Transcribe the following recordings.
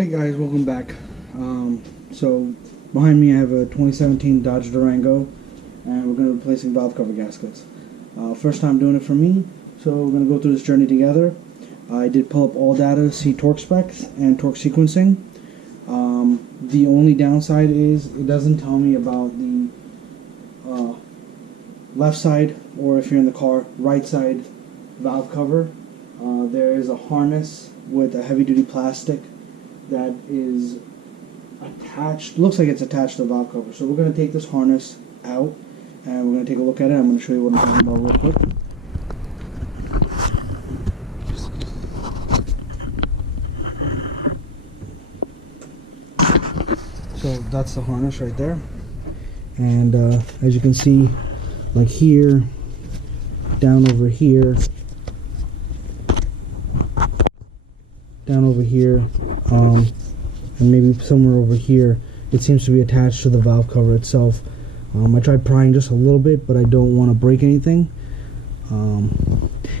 Hey guys, welcome back. So behind me I have a 2017 Dodge Durango, and we're going to be replacing valve cover gaskets. First time doing it for me, so we're going to go through this journey together. I did pull up all data to see torque specs and torque sequencing. The only downside is it doesn't tell me about the left side, or if you're in the car, right side valve cover. There is a harness with a heavy duty plastic that is attached, looks like it's attached to the valve cover. So we're going to take this harness out and we're going to take a look at it. I'm going to show you what I'm talking about real quick. So that's the harness right there, and as you can see, like here, down over here, and maybe somewhere over here, it seems to be attached to the valve cover itself. I tried prying just a little bit, but I don't want to break anything.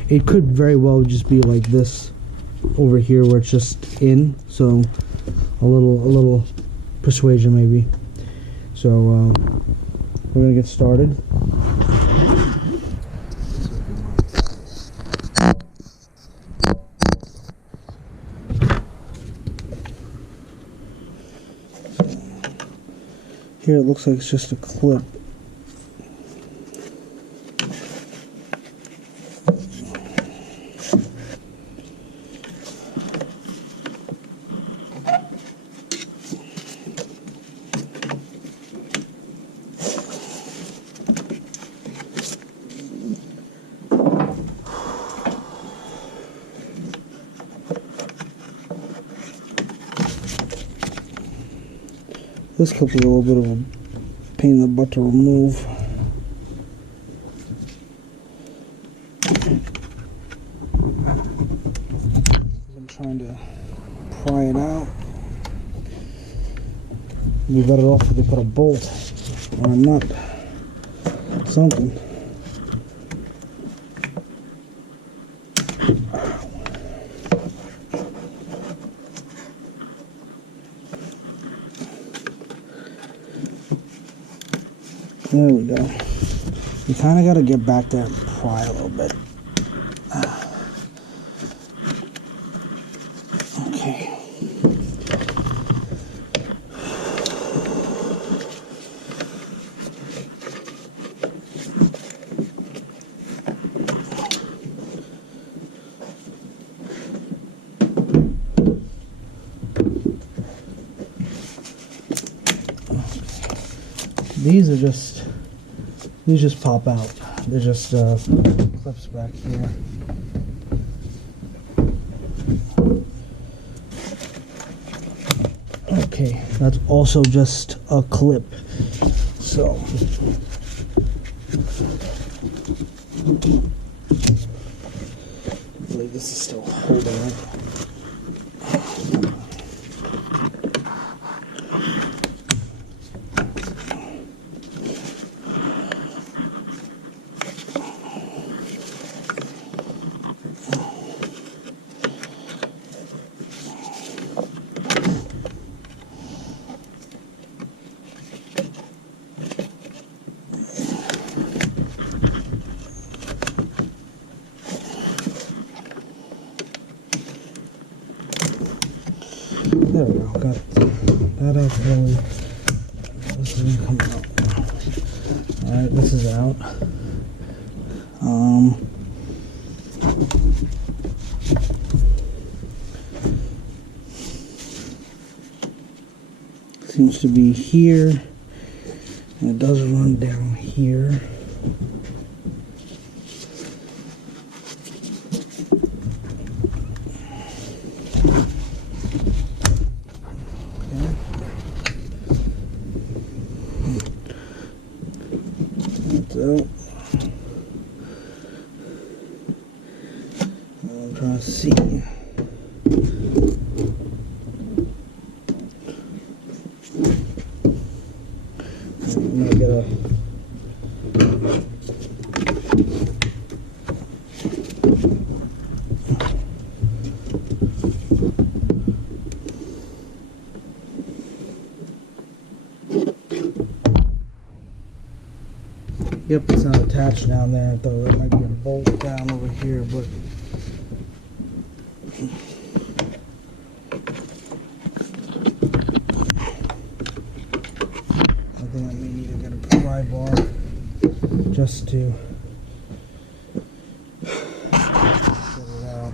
It could very well just be like this over here, where it's just in, so a little persuasion maybe. So we're gonna get started. Here it looks like it's just a clip. This clip is a little bit of a pain in the butt to remove. I'm trying to pry it out. It'd be better off if they put a bolt or a nut, something. There we go. You kind of got to get back there and pry a little bit. Okay. These just pop out. They're just clips back here. Okay, that's also just a clip. So I believe this is still holding it. There we go, got that out early. This isn't coming out. Alright, this is out. Seems to be here, and it does run down here. So I'm trying to see. I'm gonna get a Yep, it's not attached down there. I thought there might be a bolt down over here, but I think I may need to get a pry bar just to get it out.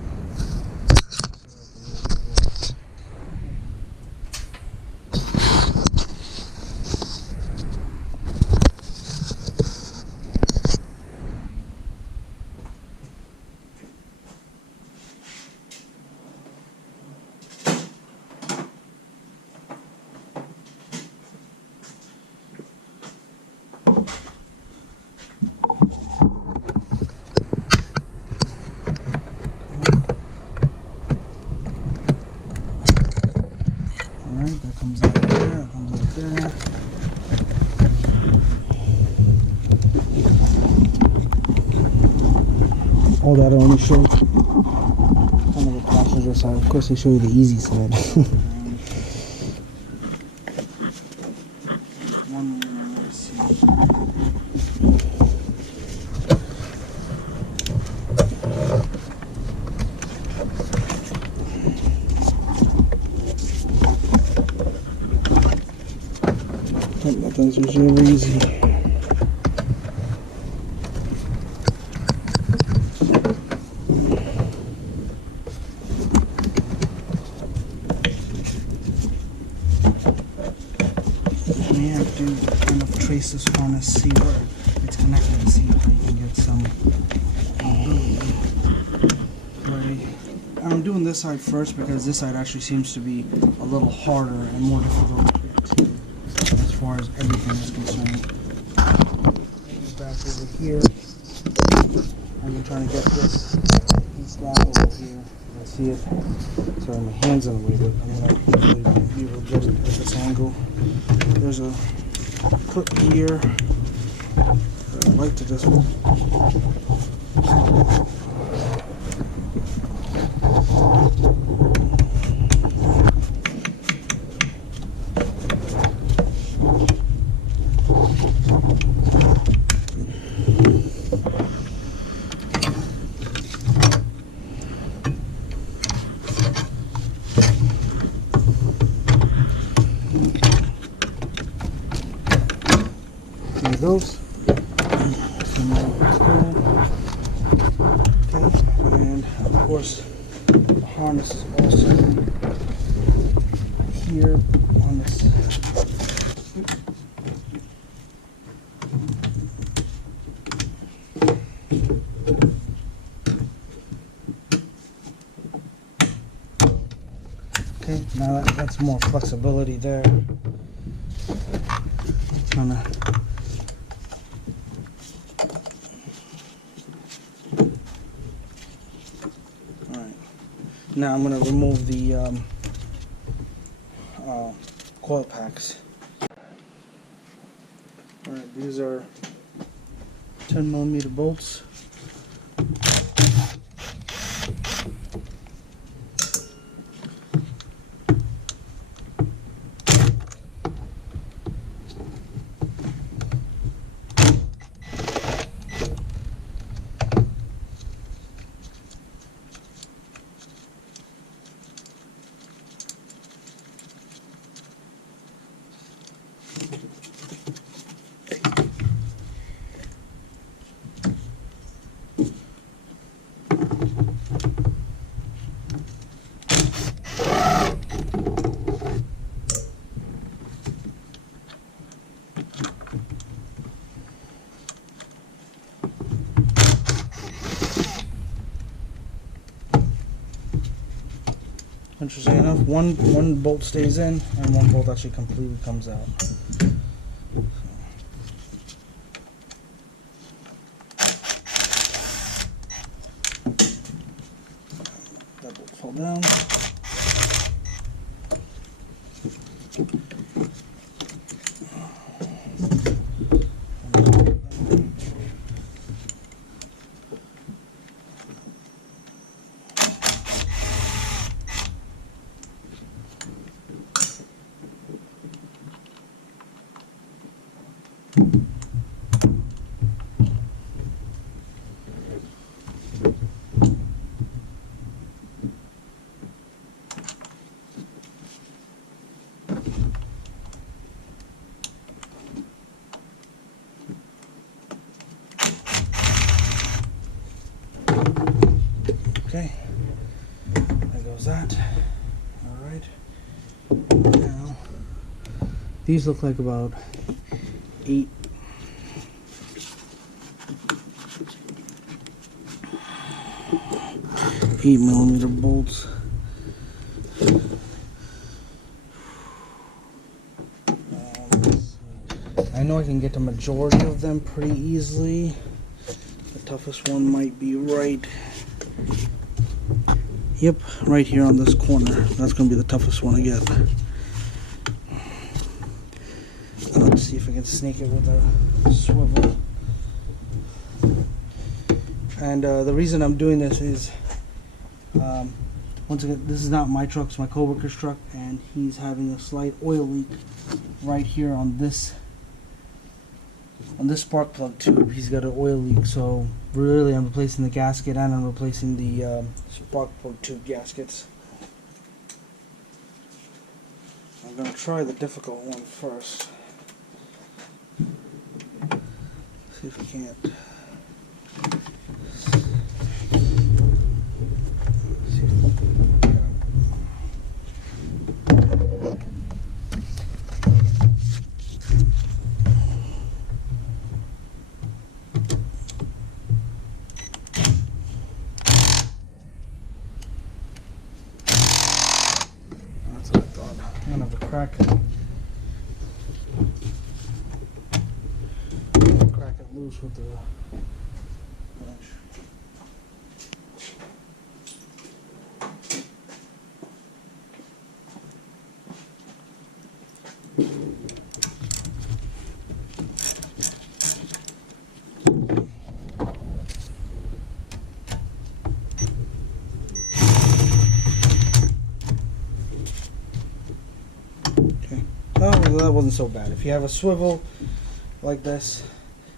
Alright, that comes out there, that comes out there. All that I only showed kind of the passenger side. Of course, they show you the easy side. One more, let's see. Nothing's really easy. We have to kind of trace this harness, see where it's connected, and see how you can get some play. I'm doing this side first because this side actually seems to be a little harder and more difficult to, as far as everything is concerned. Back over here, I've been trying to get this piece down over here. I see it. Sorry, my hand's in the way, but I'm gonna hopefully be able to get it at this angle. There's a clip here. I'd like to just those. Okay, and of course the harness is also here on this. Okay, now that's more flexibility there. Kinda. Now I'm going to remove the coil packs. Alright, these are 10mm bolts. Interesting enough, one bolt stays in and one bolt actually completely comes out. That bolt fell down. Okay, there goes that. Alright, now these look like about 8 8mm bolts. I know I can get the majority of them pretty easily. The toughest one might be right here on this corner. That's going to be the toughest one to get. Let's see if I can snake it with a swivel. And the reason I'm doing this is, once again, this is not my truck, it's my coworker's truck, and he's having a slight oil leak right here on this spark plug tube. He's got an oil leak, so really I'm replacing the gasket and I'm replacing the spark plug tube gaskets. I'm going to try the difficult one first. See if I can't. I'm gonna have to crack it loose with the wrench. Oh, well, that wasn't so bad. If you have a swivel like this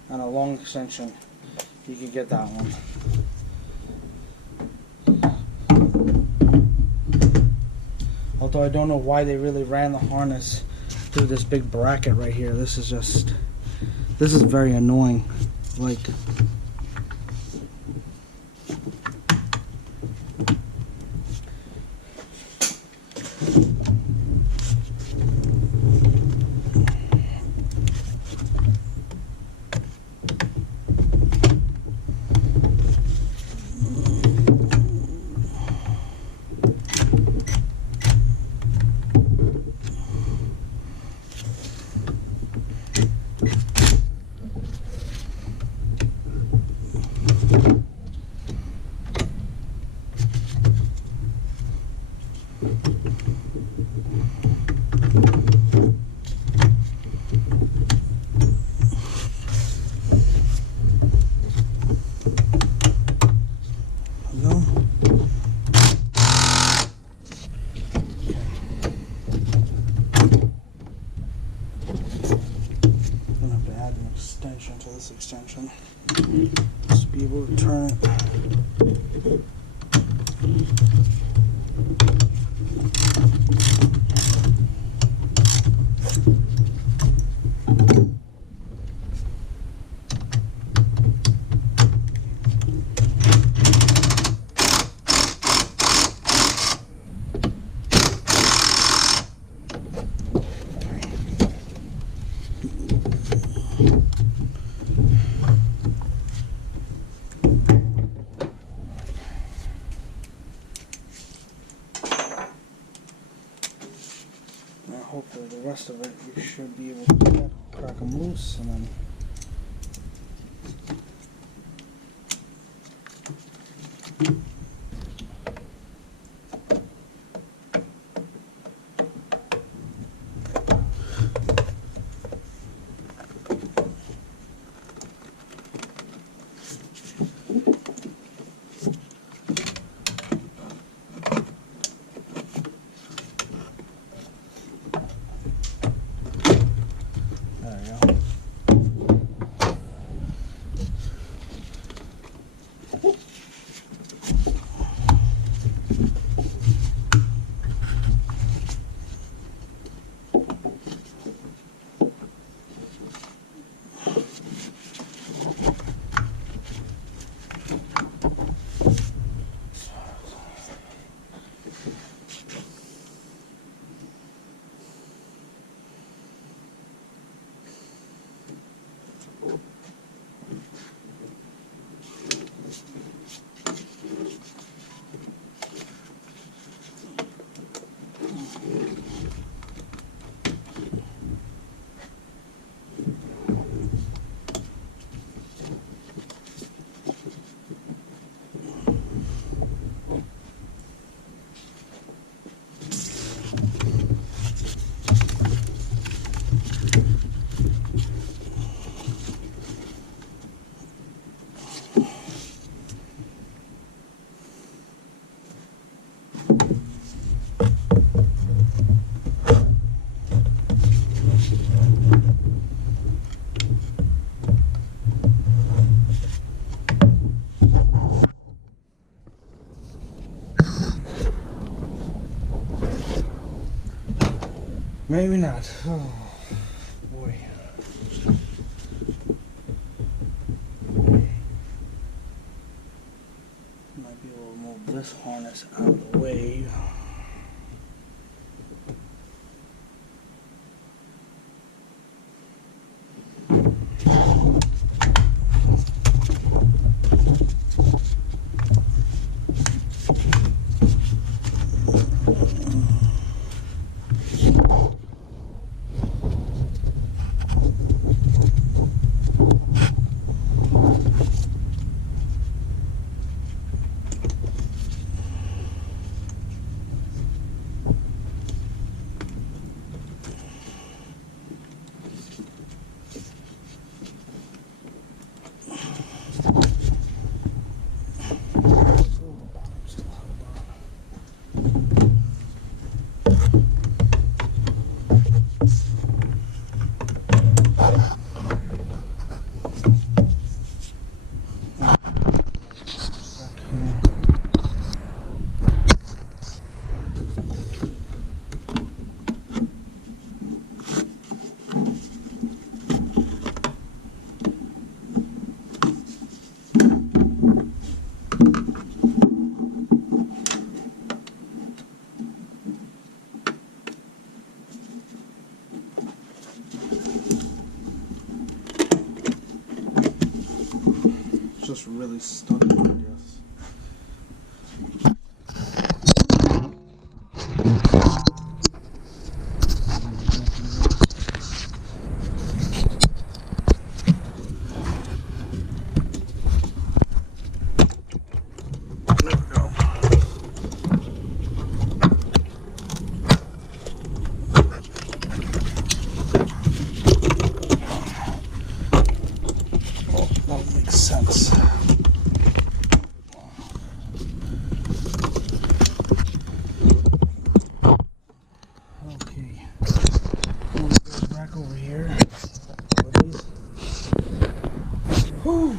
and a long extension, you can get that one. Although I don't know why they really ran the harness through this big bracket right here. This is very annoying. Like, to this extension just to be able to turn it. Hopefully the rest of it you should be able to get, crack them loose, and then there you go. Maybe not. Oh, boy. Might be able to move this harness out of the way. Just really stuck, I guess. There we go. Oh, that makes sense. Back over here. Whew.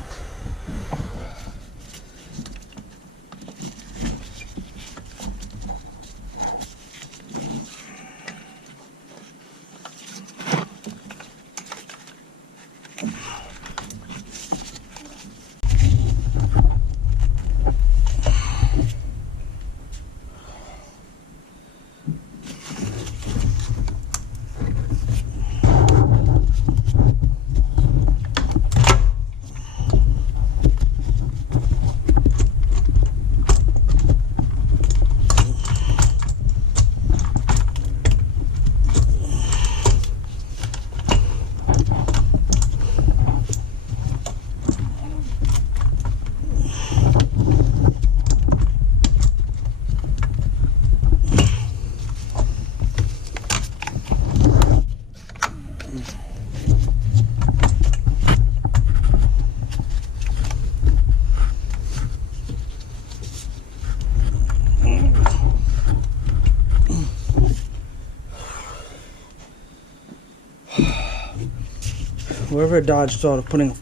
Whoever Dodge thought of putting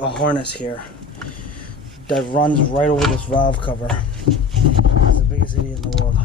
a harness here that runs right over this valve cover is the biggest idiot in the world.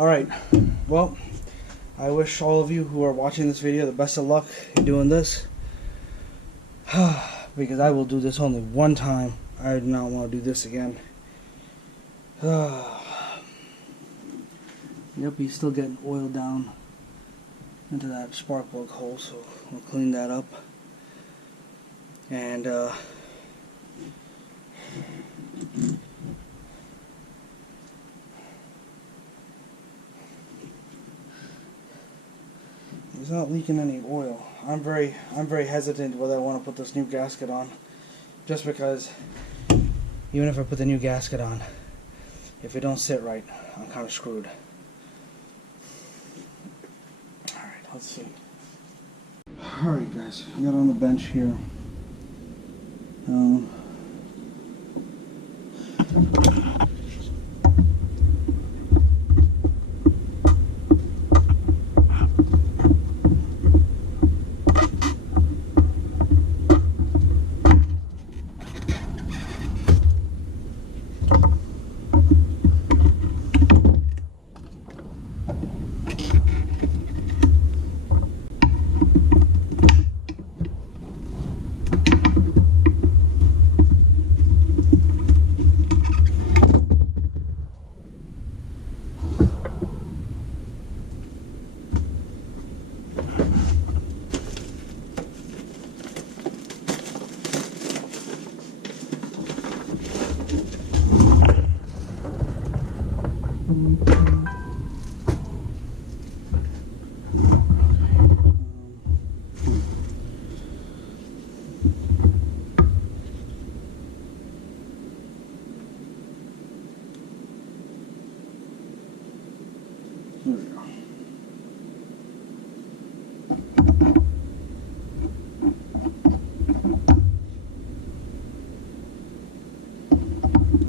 Alright, well, I wish all of you who are watching this video the best of luck in doing this. Because I will do this only one time. I do not want to do this again. Yep, he's still getting oil down into that spark plug hole, so we'll clean that up. And he's not leaking any oil. I'm very hesitant whether I want to put this new gasket on, just because even if I put the new gasket on, if it don't sit right, I'm kind of screwed. Alright, let's see. Alright guys, I got on the bench here. There we go.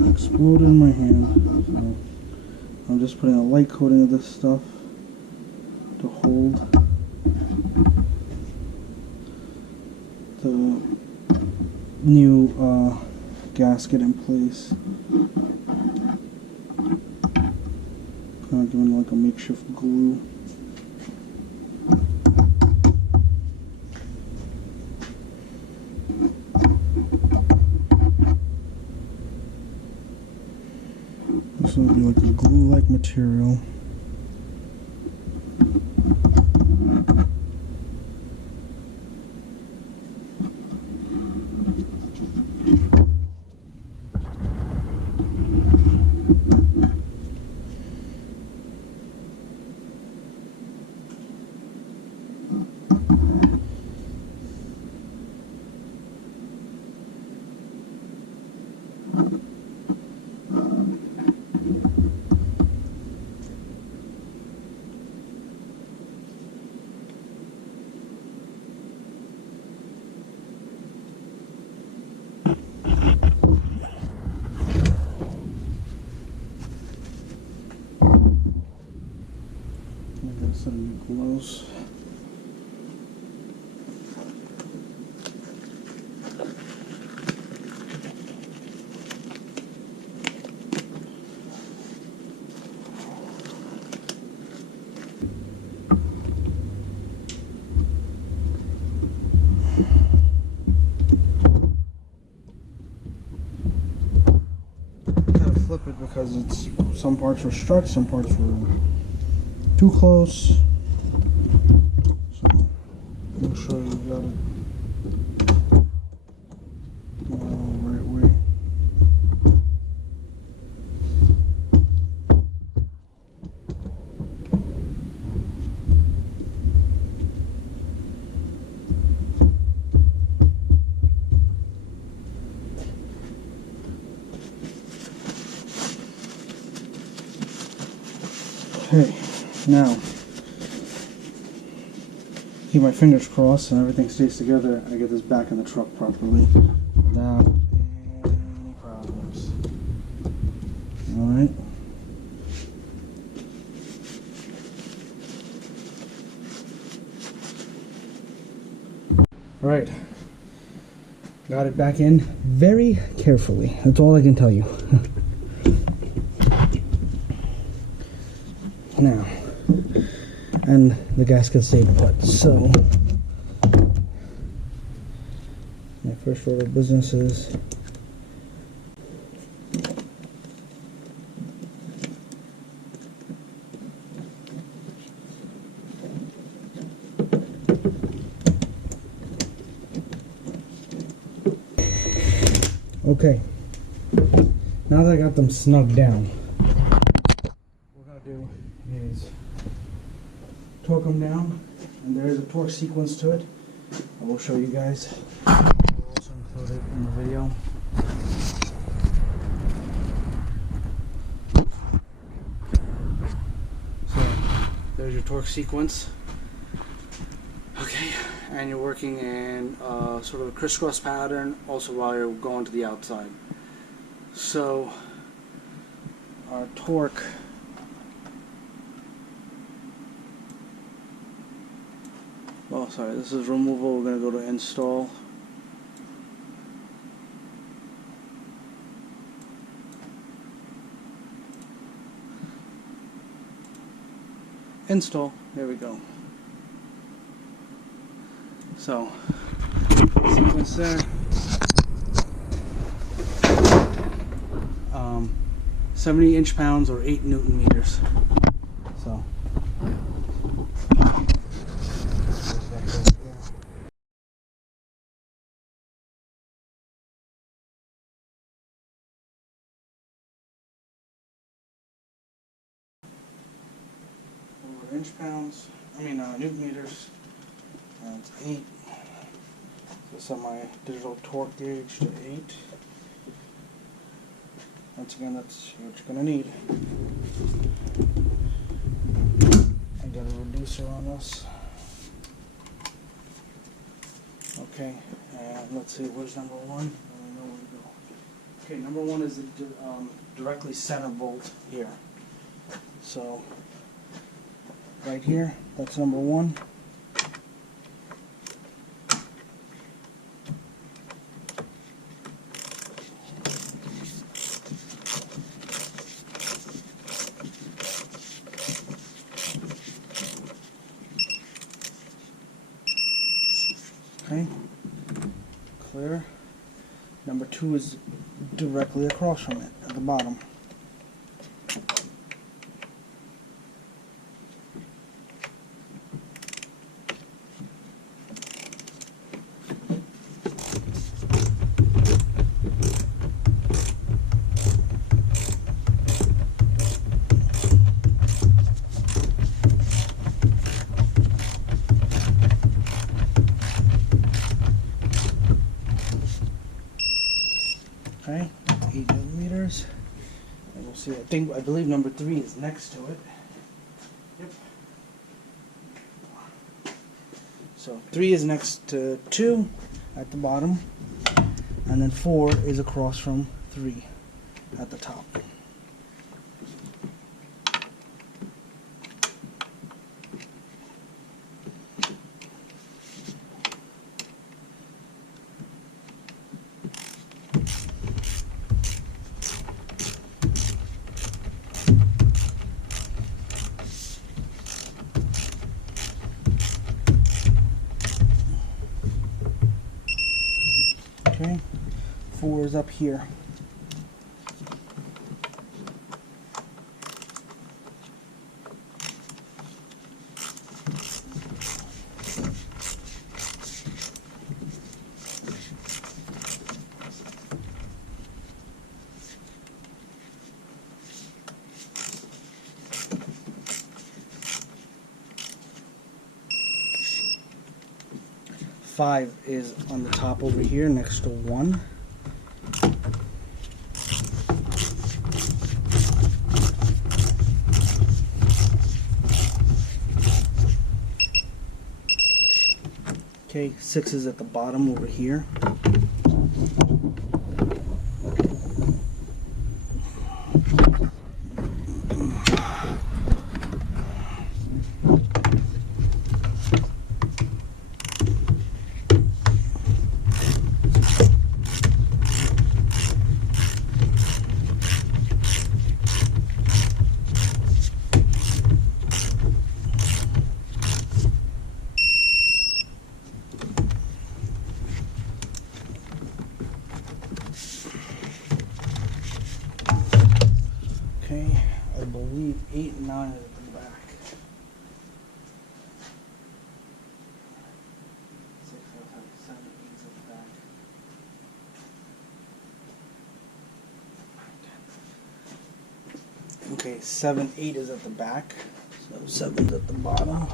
Exploded in my hand, so I'm just putting a light coating of this stuff to hold the new gasket in place. Kind of giving like a makeshift glue. This will be like a glue-like material. Set of new gloves. Gotta flip it because it's some parts were stretched, some parts were too close, so make sure you got it the right way. Okay, now keep my fingers crossed and everything stays together. I get this back in the truck properly without any problems. Alright. Alright. Got it back in very carefully. That's all I can tell you. now, and the gasket stayed put. So my first order of business is okay. Now that I got them snug down, what we're going to do is torque them down, and there is a torque sequence to it. I will show you guys. I will also include it in the video. So there's your torque sequence. Okay, and you're working in sort of a crisscross pattern also while you're going to the outside. So our torque this is removal. We're going to go to install. Install, there we go. So sequence there. 70 inch-pounds or 8 Newton meters. So inch-pounds, Newton meters, and it's 8. So set my digital torque gauge to 8. Once again, that's what you're going to need. I got a reducer on this. Okay, and let's see, where's number 1? I don't know where to go. Okay, number 1 is the directly center bolt here. So right here, that's number 1. Okay, clear. Number 2 is directly across from it at the bottom. Okay, 8 Newton meters, and we'll see. I believe number 3 is next to it. Yep. So 3 is next to 2 at the bottom, and then 4 is across from 3 at the top. Okay, 4 is up here. Five is on the top over here next to 1. Okay, 6 is at the bottom over here. believe 8 and 9 is at the back. 6, 7, 8 is at the back. Okay, 7, 8 is at the back, so 7's at the bottom.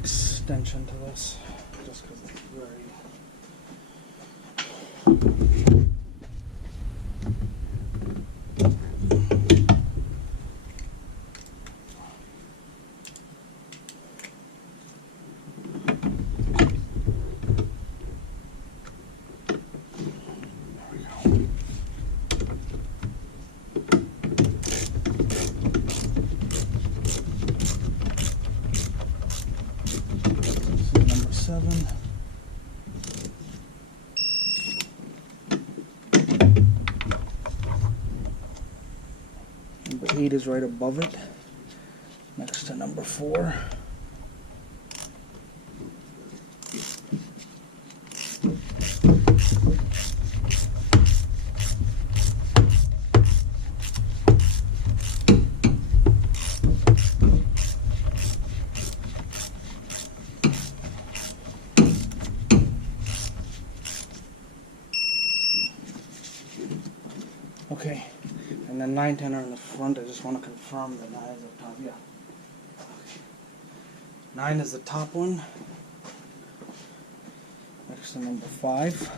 Extension to this, just because it's very number 7. Number 8 is right above it, next to number 4. Okay, and then 9, 10 are in the front. I just want to confirm that 9 is up top. Yeah. Okay. 9 is the top one. Next to number 5.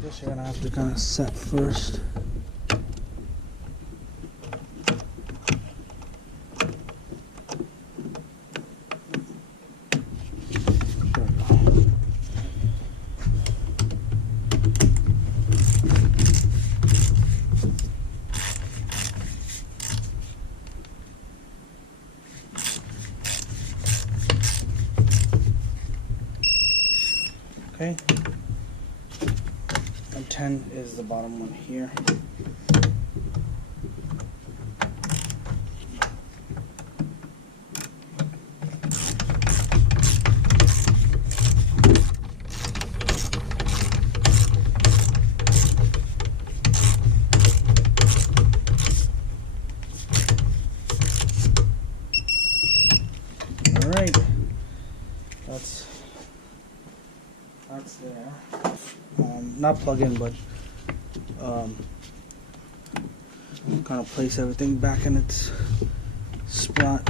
This you're gonna have to kind of set first. Okay. And 10 is the bottom one here. All right, that's there. Not plug in, but kind of place everything back in its spot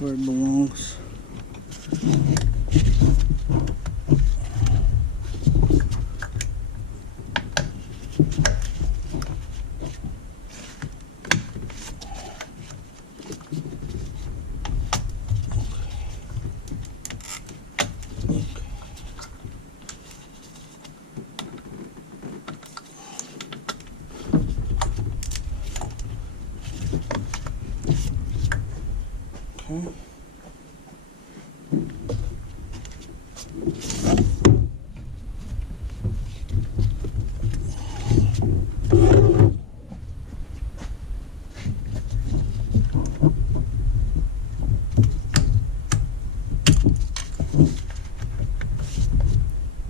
where it belongs. Okay.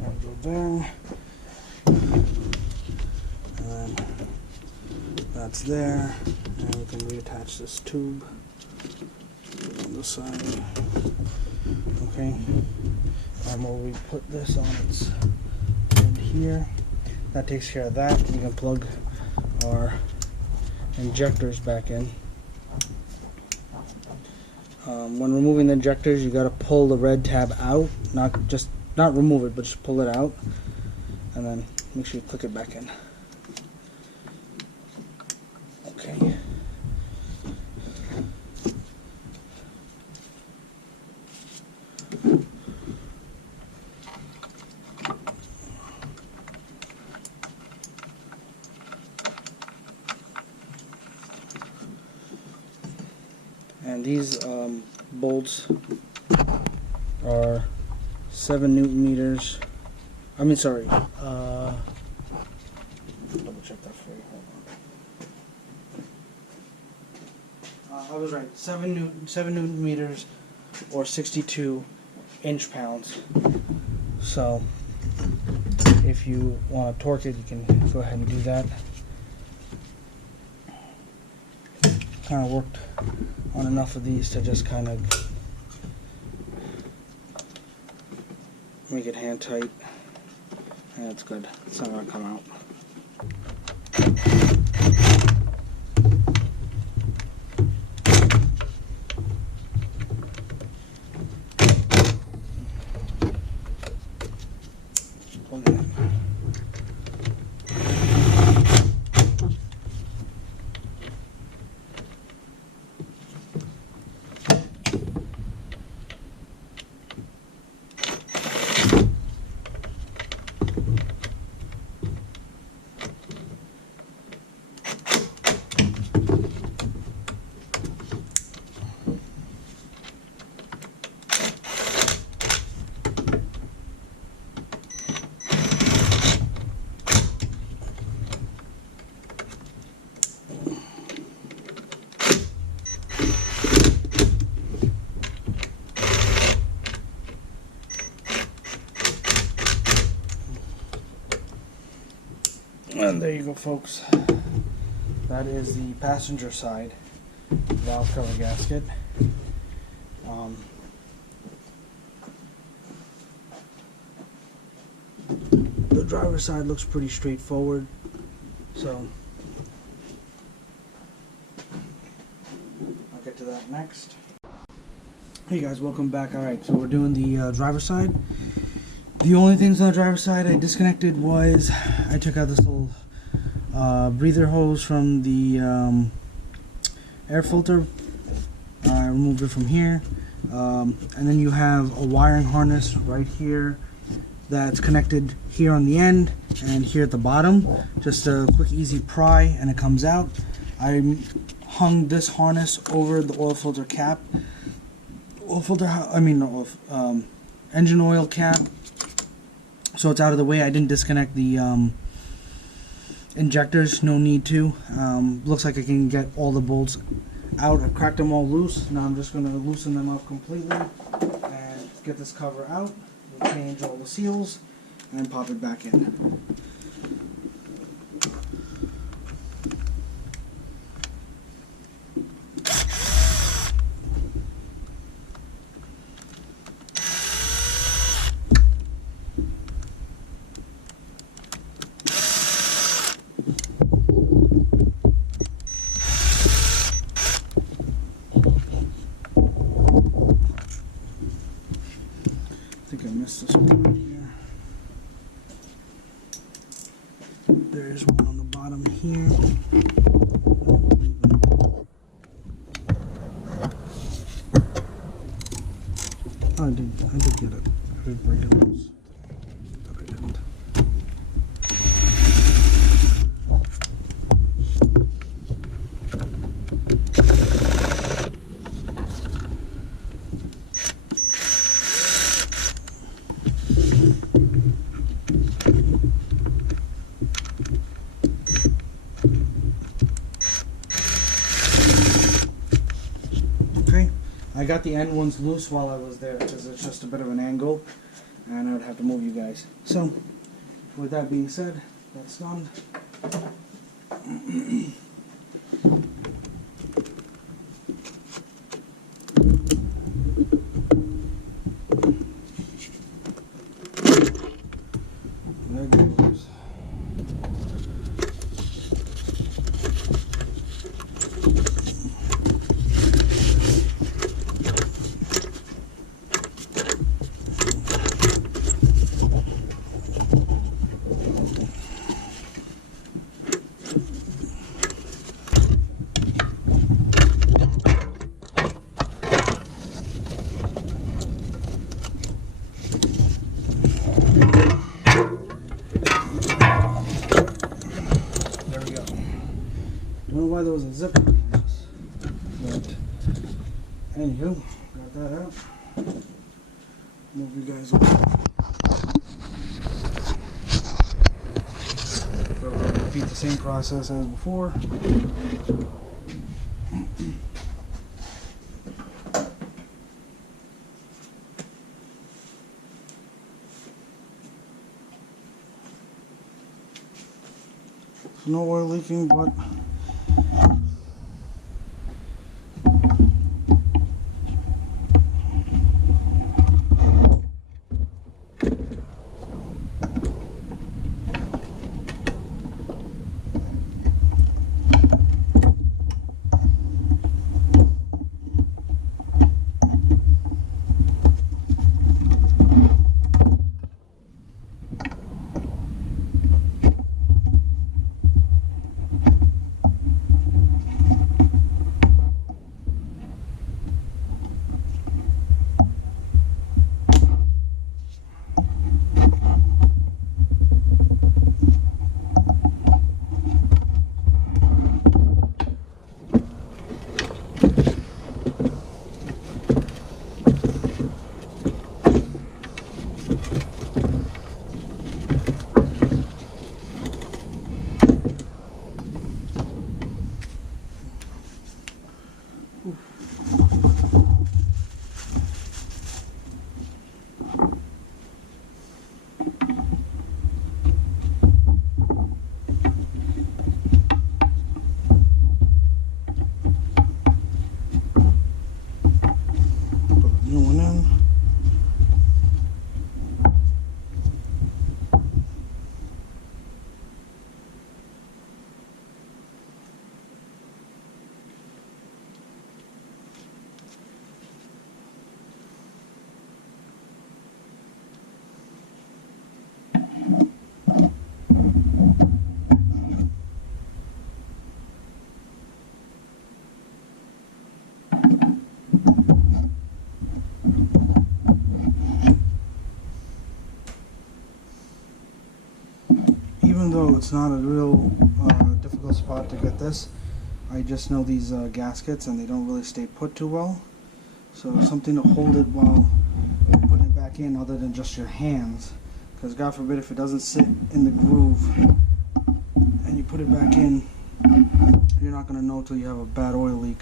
I'll go there. And that's there. And we can reattach this tube on the side. Okay, and where we put this on its head here, that takes care of that. We can plug our injectors back in. When removing the injectors, you got to pull the red tab out, not remove it, but just pull it out, and then make sure you click it back in. Okay. And these bolts are 7 Newton meters. I mean, sorry. Double check that for you. Hold on. I was right. 7 Newton meters, or 62 inch-pounds. So, if you want to torque it, you can go ahead and do that. Kind of worked on enough of these to just kind of make it hand tight, and it's good. It's not going to come out. And there you go, folks. That is the passenger side valve cover gasket. The driver's side looks pretty straightforward, so I'll get to that next. Hey guys, welcome back. Alright, so we're doing the driver's side. The only things on the driver's side I disconnected was I took out this little breather hose from the air filter. I removed it from here. And then you have a wiring harness right here that's connected here on the end and here at the bottom. Just a quick easy pry and it comes out. I hung this harness over the oil filter cap. Engine oil cap. So it's out of the way. I didn't disconnect the injectors, no need to. Looks like I can get all the bolts out. I've cracked them all loose. Now I'm just going to loosen them up completely and get this cover out. We'll change all the seals and pop it back in. I think I missed this one right here. There's one on the bottom here. Oh, I did get it. I did break it loose. But I didn't. I got the end ones loose while I was there because it's just a bit of an angle and I would have to move you guys. So, with that being said, that's done. There goes. why there was a zipper on this. But anywho, got that out. Move you guys over. So we're going to repeat the same process as before. No oil leaking, but even though it's not a real difficult spot to get this, I just know these gaskets and they don't really stay put too well. So something to hold it while you're putting it back in other than just your hands. Because God forbid if it doesn't sit in the groove and you put it back in, you're not going to know until you have a bad oil leak.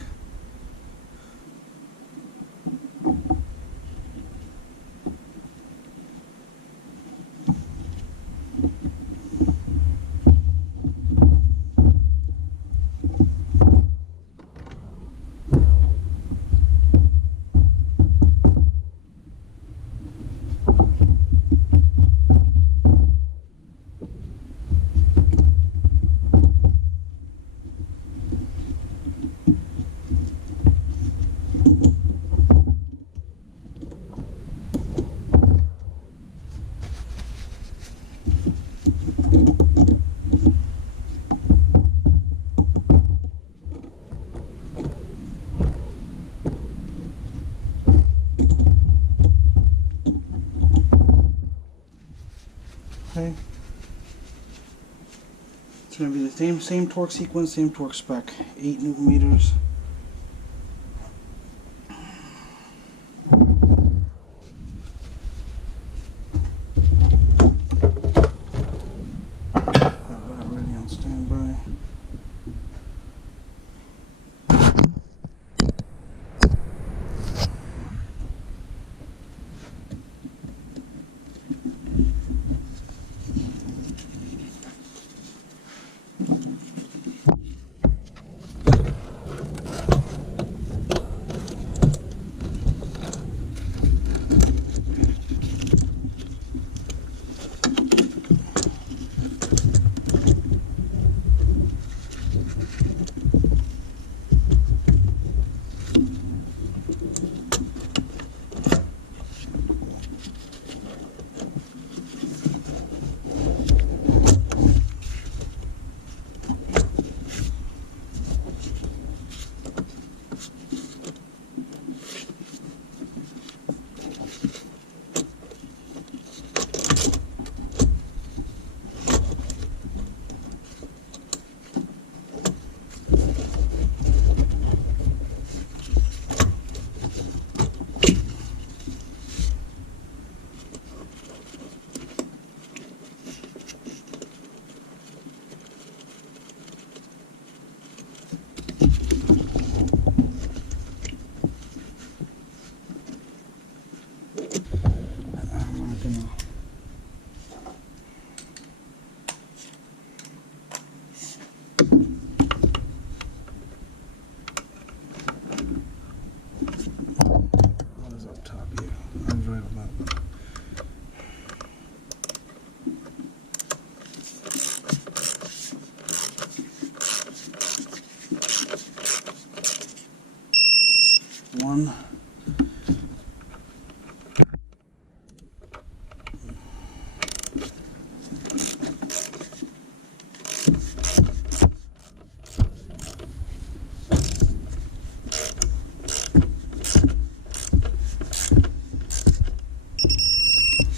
Okay. It's going to be the same torque sequence, same torque spec, 8 Newton meters. Have that ready on standby.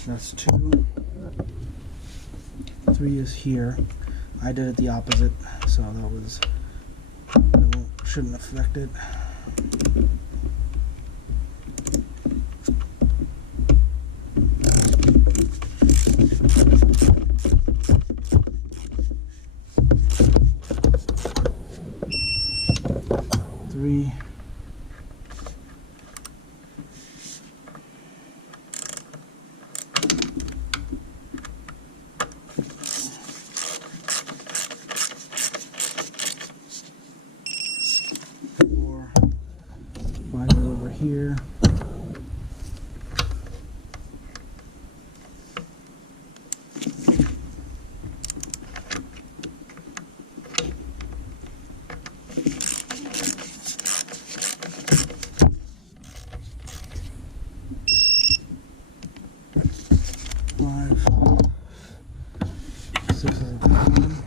That's 2. 3 is here. I did it the opposite, so that shouldn't affect it. Three. 4. 5 is over here. 5. 6 is at the bottom.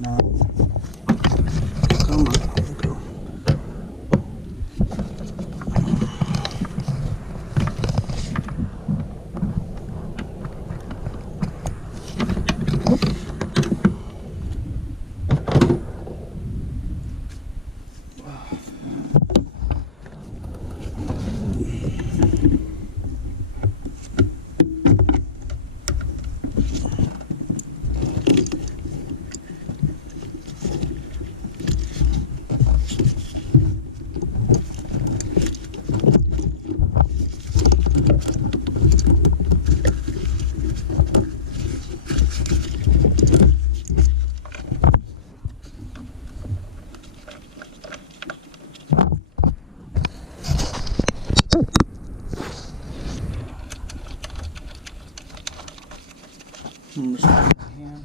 9. Come on, go. I'm just holding my hand.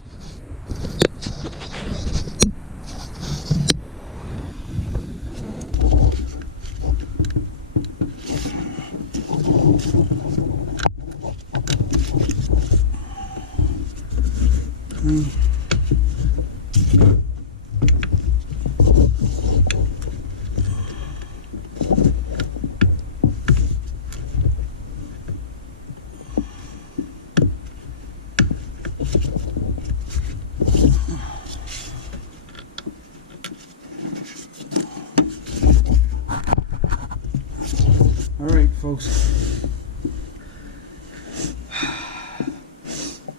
Alright, folks.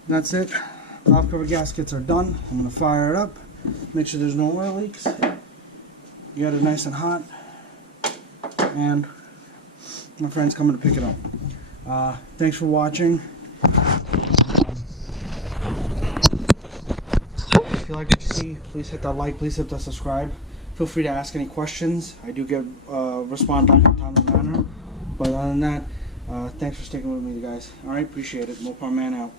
That's it. Valve cover gaskets are done. I'm going to fire it up. Make sure there's no oil leaks. Get it nice and hot. And my friend's coming to pick it up. Thanks for watching. If you like what you see, please hit that like, please hit that subscribe. Feel free to ask any questions. I do respond back in a timely manner. But other than that, thanks for sticking with me, guys. Alright, appreciate it. Mopar Man out.